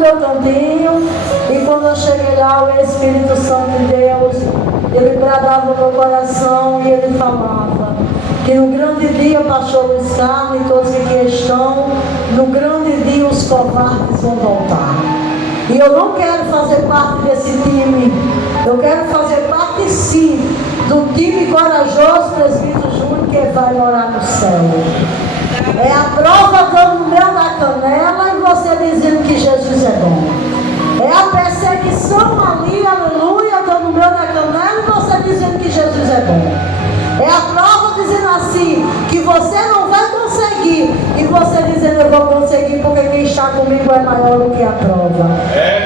meu cantinho, e quando eu cheguei lá, o Espírito Santo de Deus, ele bradava no meu coração e ele falava que no grande dia, pastor Luiz Carlos e todos que aqui estão, no grande dia os covardes vão voltar. E eu não quero fazer parte desse time, eu quero fazer parte sim do time corajoso Presbítero Júnior que vai morar no céu. É a prova dando o mel na canela e você dizendo que Jesus é bom. É a perseguição ali, aleluia, dando o mel na canela e você dizendo que Jesus é bom. É a prova dizendo assim, que você não vai conseguir, e você dizendo eu vou conseguir porque quem está comigo é maior do que a prova.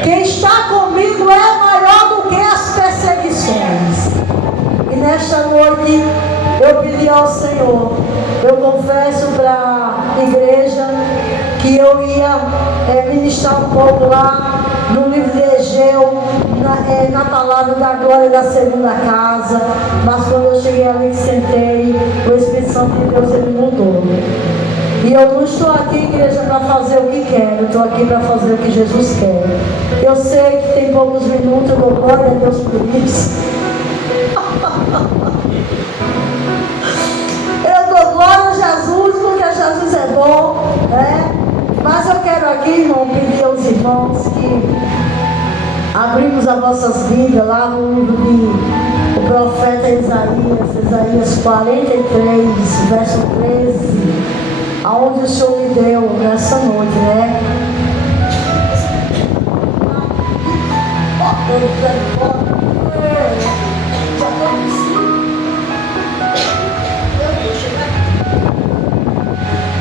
Quem está comigo é maior do que as perseguições. E nesta noite eu pedi ao Senhor, eu confesso para a igreja que eu ia ministrar um pouco lá no livro de Egeu, na palavra da glória da segunda casa, mas quando eu cheguei ali e sentei, o Espírito Santo de Deus ele mudou. E eu não estou aqui, igreja, para fazer o que quero, eu estou aqui para fazer o que Jesus quer. Eu sei que tem poucos minutos, eu dou glória a Deus por isso. Eu dou glória a Jesus porque Jesus é bom, né? Mas eu quero aqui, irmão, pedir aos irmãos que abrimos as vossas Bíblias lá no livro do profeta Isaías 43, verso 13, aonde o Senhor me deu nessa noite, né?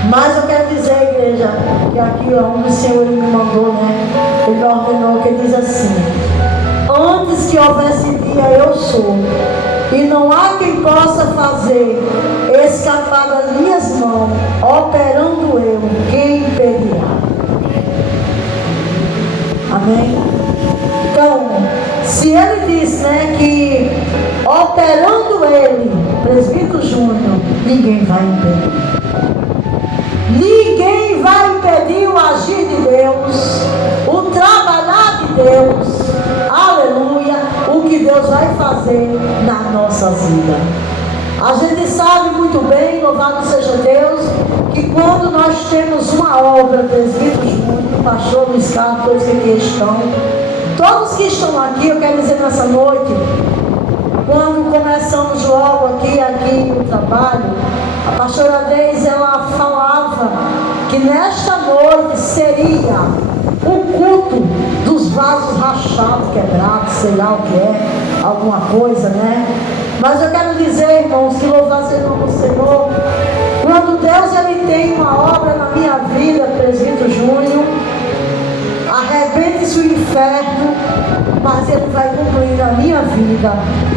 Mas eu quero dizer, igreja, que aqui onde o Senhor me mandou, né? Ele me ordenou, que ele diz assim: antes que houvesse dia, eu sou, e não há quem possa fazer escapar das minhas mãos, operando eu, quem impedirá? Amém? Então, se ele diz, né, que operando ele, Presbítero Júnior, ninguém vai impedir. Ninguém vai impedir o agir de Deus, o trabalhar de Deus, aleluia, o que Deus vai fazer na nossa vida. A gente sabe muito bem, louvado seja Deus, que quando nós temos uma obra, Presbítero Júnior, pastor Luiz Carlos, todos que aqui estão, todos que estão aqui, eu quero dizer nessa noite, quando começamos logo aqui o trabalho, a pastora Deise, ela falava que nesta noite seria o culto dos vasos rachados, quebrados, sei lá o que é, alguma coisa, né? Mas eu quero dizer, irmãos, que louvado seja o Senhor, quando Deus ele tem uma obra na minha vida, Presbítero Júnior, arrebente-se o inferno, mas ele vai cumprir na minha vida,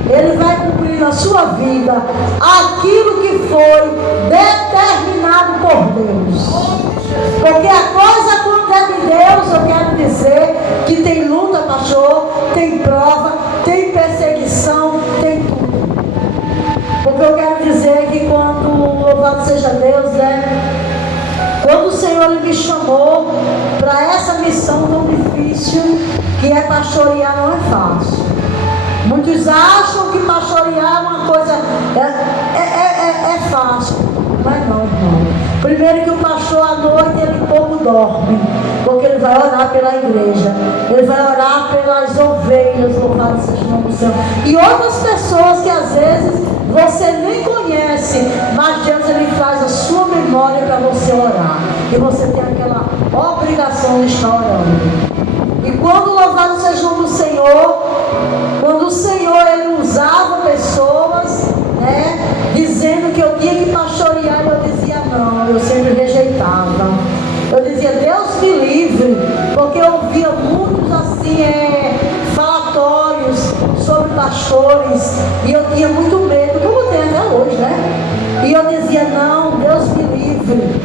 ele vai cumprir na sua vida aquilo que foi determinado por Deus. Porque a coisa quando é de Deus, eu quero dizer que tem luta, pastor, tem prova, tem perseguição, tem tudo. Porque eu quero dizer que quando, louvado seja Deus, né? Quando o Senhor me chamou para essa missão tão difícil, que é pastorear, não é fácil. Muitos acham que pastorear é uma coisa, é fácil. Mas não, irmão. Primeiro que o pastor à noite, ele pouco dorme, porque ele vai orar pela igreja, ele vai orar pelas ovelhas, louvado seja o nome do Senhor. E outras pessoas que às vezes você nem conhece, mas Deus ele traz a sua memória para você orar. E você tem aquela obrigação de estar orando. E quando louvado seja o nome do Senhor, quando o Senhor ele usava pessoas, né, dizendo que eu tinha que pastorear, eu dizia não, eu sempre rejeitava. Eu dizia, Deus me livre, porque eu ouvia muitos assim, falatórios sobre pastores, e eu tinha muito medo, como tem até hoje, né? E eu dizia, não, Deus me livre.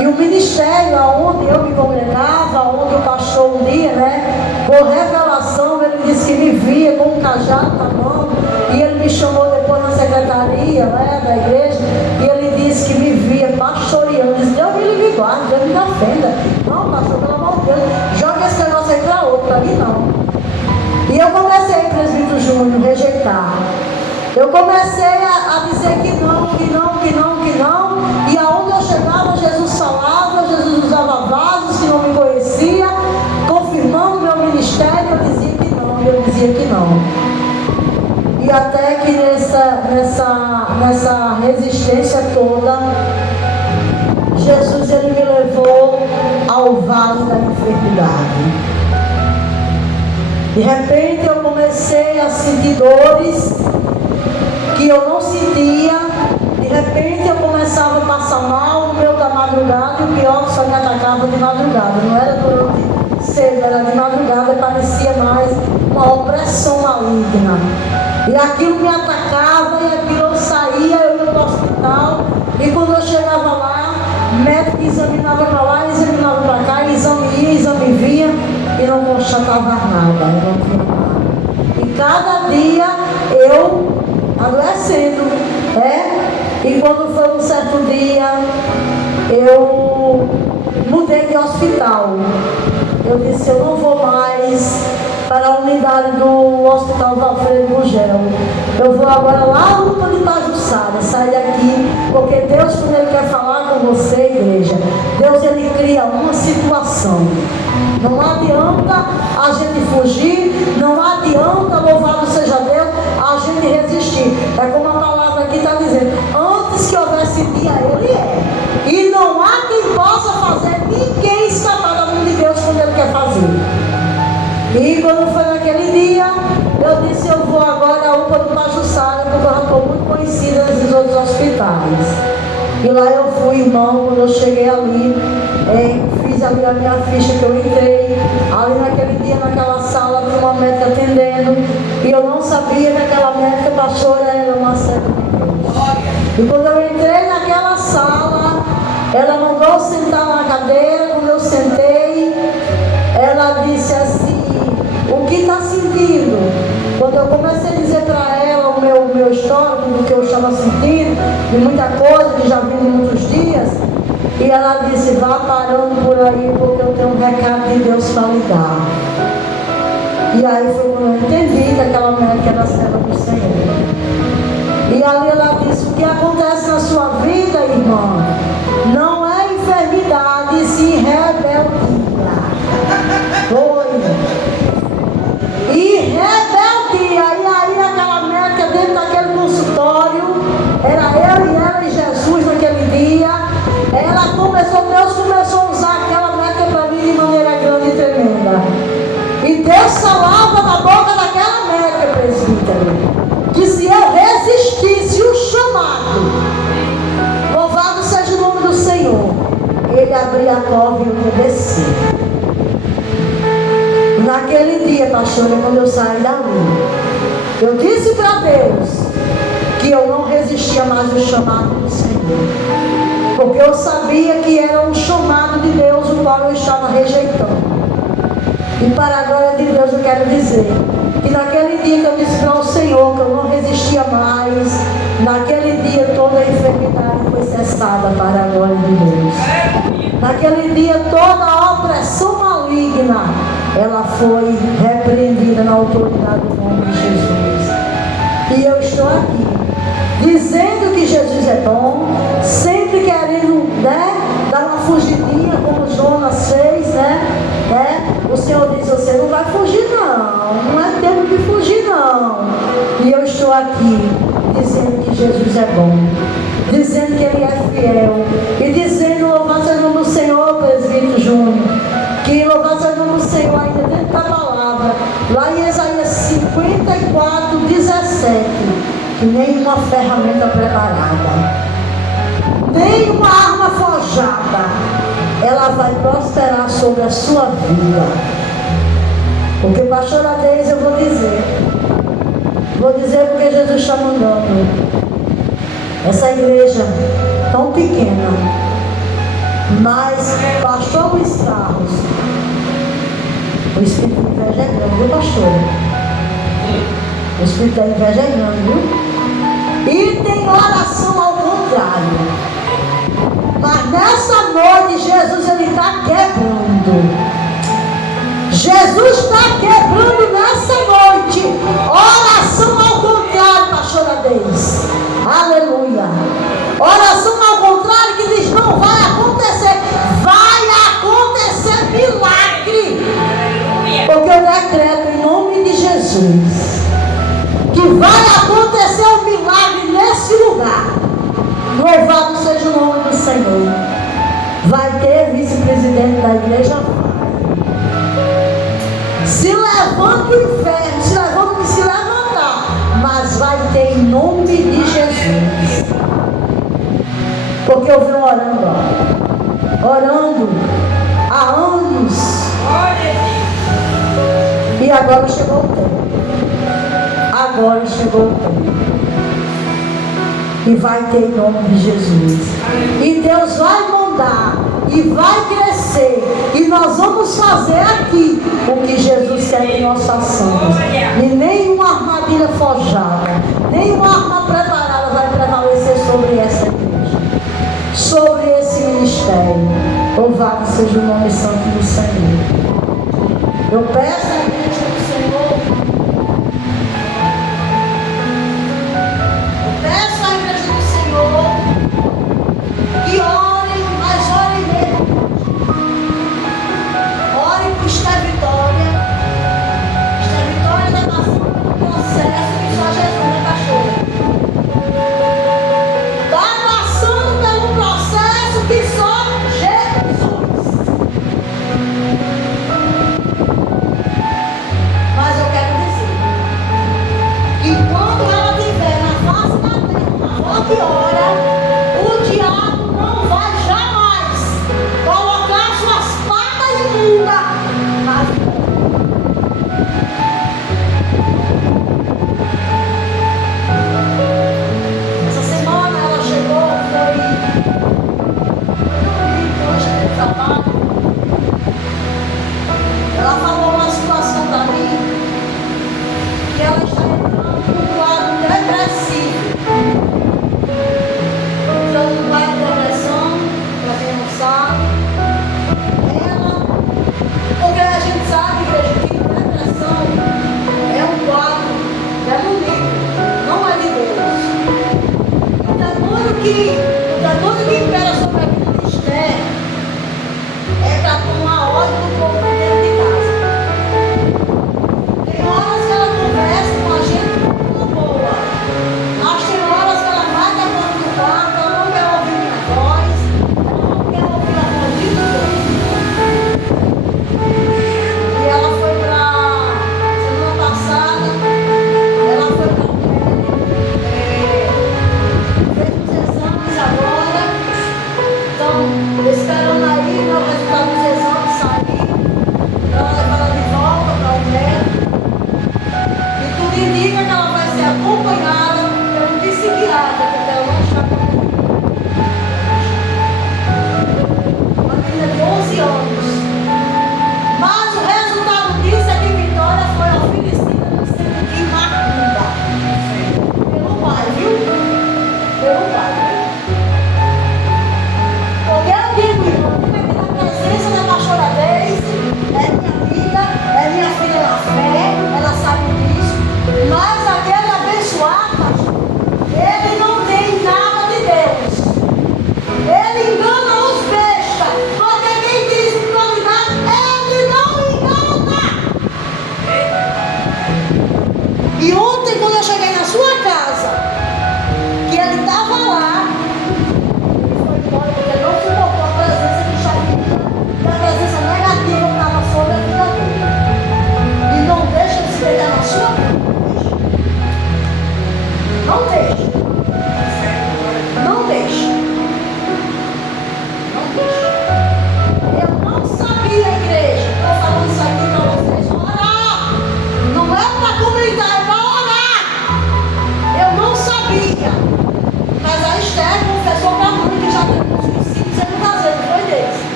E o ministério, aonde eu me congregava, onde o pastor um dia, né, por revelação, ele disse que me via com um cajado na mão, e ele me chamou depois na secretaria, né, da igreja, e ele disse que me via pastoreando. Eu disse, Deus me livre e guarde, Deus me defenda. Não, pastor, pelo amor de Deus, joga esse negócio Eu comecei a dizer que não, que não, que não, que não. E aonde eu chegava, Jesus falava, Jesus usava vasos que não me conhecia, confirmando meu ministério. Eu dizia que não, eu dizia que não. E até que nessa resistência toda, Jesus ele me levou ao vale da enfermidade. De repente eu comecei a sentir dores que eu não sentia. De repente eu começava a passar mal no meio da madrugada, e o pior só me atacava de madrugada. Não era durante cedo, era de madrugada, parecia mais uma opressão maligna. E aquilo me atacava, e aquilo eu saía, eu ia para o hospital, e quando eu chegava lá, o médico examinava para lá, examinava para cá, exame ia, exame vinha, e não constatava nada, eu não tinha nada. E cada dia eu adoecendo, e quando foi um certo dia, eu mudei de hospital. Eu disse, eu não vou mais para a unidade do Hospital Valfredo Gugel. Eu vou agora lá no UPA de Pajuçara, sair daqui, porque Deus, quando Ele quer falar com você, igreja, Deus ele cria uma situação. Não adianta a gente fugir, não adianta, louvado seja Deus, a gente resistir. É como a palavra aqui está dizendo, antes que houvesse dia, Ele é. E não há quem possa fazer ninguém escapar da mão de Deus quando Ele quer fazer. E quando foi naquele dia, eu disse, eu vou agora à UPA do Pajuçara, porque eu já estou muito conhecida nesses outros hospitais. E lá eu fui, irmão, quando eu cheguei ali, fiz ali a minha ficha que eu entrei. Ali naquele dia, naquela sala, tinha uma médica atendendo. E eu não sabia que aquela médica pastora era uma serva de Deus. E quando eu entrei naquela sala, ela mandou sentar na cadeira. Quando eu sentei, ela disse assim, o que está sentindo? Quando eu comecei a dizer para ela o meu histórico, do que eu estava sentindo, de muita coisa que já vi em muitos dias, e ela disse, vá parando por aí, porque eu tenho um recado de Deus para lhe dar. E aí foi quando eu entendi que aquela médica era serva do Senhor. E ali ela disse, o que acontece na sua vida, irmã, não é enfermidade, e sim rebeldia. Foi. E rebeldia. E aí aquela médica dentro daquele consultório, era eu e ela e Jesus naquele dia. Deus começou a usar aquela médica para mim de maneira grande e tremenda. E Deus falava na boca daquela médica, presbítero, que se eu resistisse o chamado, louvado seja o nome do Senhor, Ele abria a cova e eu ia descer. Naquele dia, pastor, quando eu saí dali, eu disse para Deus que eu não resistia mais ao chamado do Senhor, porque eu sabia que era um chamado de Deus o qual eu estava rejeitando. E para a glória de Deus eu quero dizer que naquele dia que eu disse para o Senhor que eu não resistia mais, naquele dia toda a enfermidade foi cessada para a glória de Deus. Naquele dia toda a opressão maligna, ela foi repreendida na autoridade do nome de Jesus. E eu estou aqui, dizendo que Jesus é bom, sempre querendo, dar uma fugidinha, como Jonas fez, O Senhor diz, você não vai fugir não é tempo de fugir não. E eu estou aqui, dizendo que Jesus é bom, dizendo que Ele é fiel, e dizendo, louvado seja o nome do Senhor, presbítero Júnior, que louvado seja o nome do Senhor ainda dentro da palavra, lá em Isaías 54, 17, que nenhuma ferramenta preparada, nenhuma arma forjada, ela vai prosperar sobre a sua vida. Porque pastora Deise, eu vou dizer porque Jesus está mandando. Essa igreja tão pequena, mas pastor Luiz Carlos, o espírito de inveja é grande, viu, pastor? O espírito da inveja é grande, viu? E tem oração ao contrário. Mas nessa noite Jesus ele está quebrando. Jesus está quebrando nessa noite. Oração ao contrário, pastora Deise. Aleluia. Oração ao contrário que diz não vai acontecer. Vai acontecer milagre. Porque eu decreto em nome de Jesus que vai acontecer um milagre nesse lugar. Louvado seja o nome do Senhor. Vai ter vice-presidente da igreja. Se levanta o inferno, se levanta que se levantar, mas vai ter em nome de Jesus. Porque eu venho orando há anos. E agora chegou o tempo. Agora chegou o tempo. E vai ter em nome de Jesus. E Deus vai mandar. E vai crescer. E nós vamos fazer aqui o que Jesus quer em nossas vidas. E nenhuma armadilha forjada, nenhuma arma preparada vai prevalecer sobre essa igreja, sobre esse ministério. Louvado seja o nome santo do Senhor. Eu peço à igreja do Senhor. Eu peço à igreja do Senhor que orem, mas orem mesmo. Orem por esta vitória. Esta vitória está passando pelo processo que só Jesus é pastor. Está passando pelo processo que só Jesus.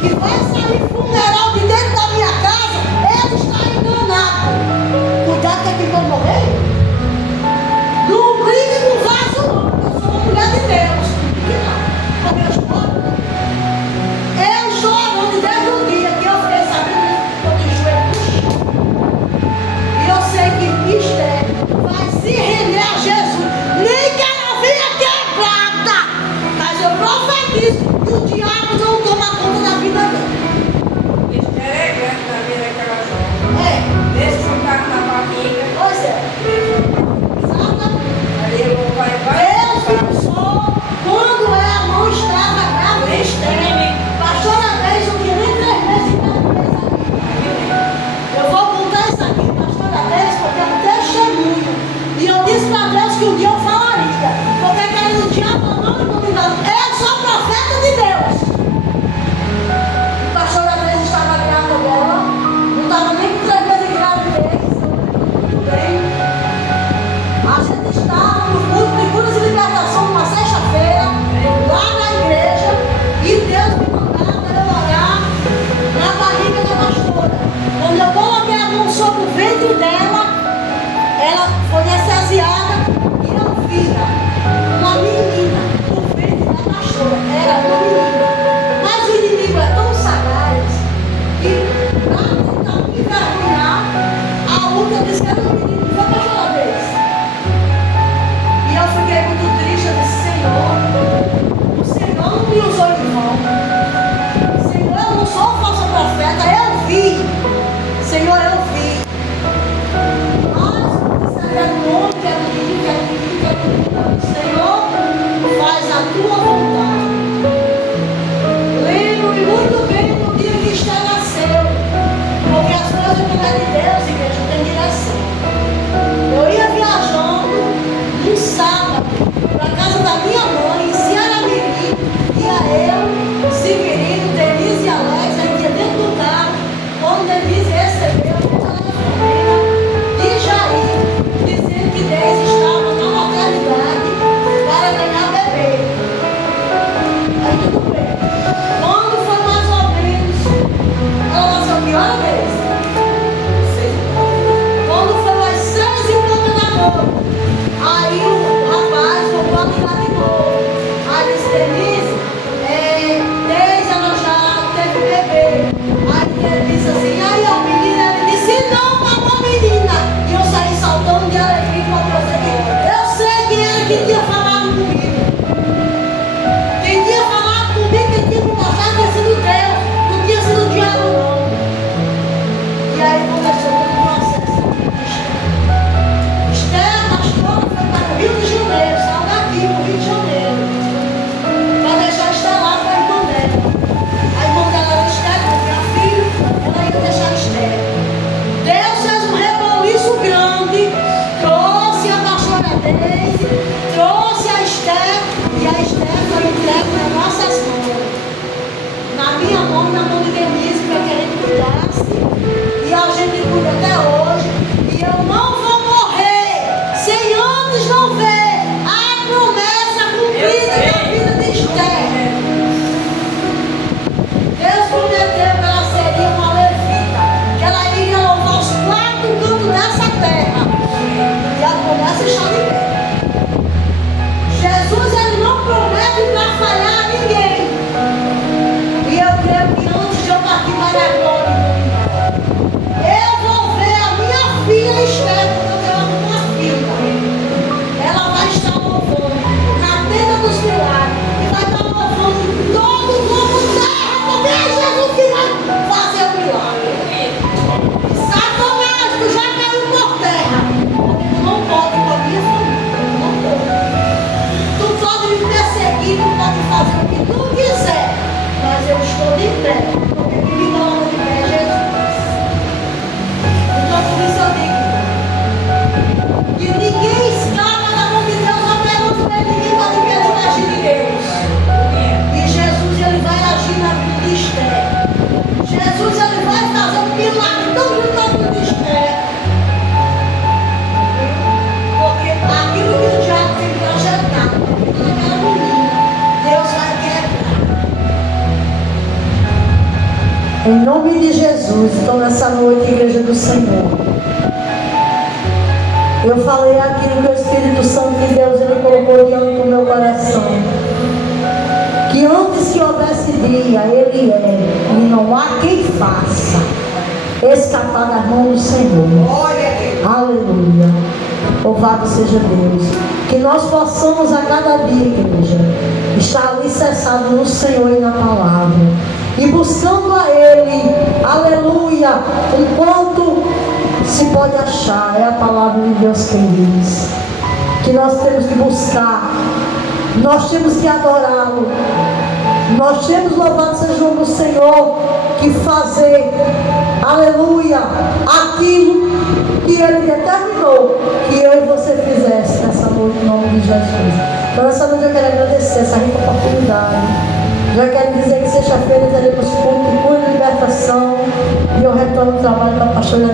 que vai sair funeral de dentro da minha casa, ele está enganado. Cuidado que aqui vou morrer. Não brigue com vaso não, porque eu sou uma mulher de Deus. Que não, como eu estou. Eu estou orando desde o dia que eu fiquei sabendo que eu de joelho no chão. E eu sei que Esther vai se render a Jesus. Nem que ela venha quebrada. Mas eu profetizo que o diabo não toma conta da vida dele. Em nome de Jesus. Então nessa noite, Igreja do Senhor, eu falei aquilo que o Espírito Santo de Deus ele colocou diante do meu coração. Que antes que houvesse dia, Ele é, e não há quem faça escapar das mãos do Senhor. Aleluia. Louvado seja Deus. Que nós possamos a cada dia, igreja, estar alicerçados no Senhor e na palavra. E buscando a Ele, aleluia, enquanto se pode achar, é a palavra de Deus que diz. Que nós temos que buscar, nós temos que adorá-lo, nós temos, louvado seja o nome do Senhor, que fazer, aleluia, aquilo que Ele determinou que eu e você fizesse nessa noite, em nome de Jesus. Então nessa noite eu quero agradecer essa rica oportunidade. Já quero dizer que sexta-feira teremos culto de cura e libertação, e eu retorno ao trabalho com a pastora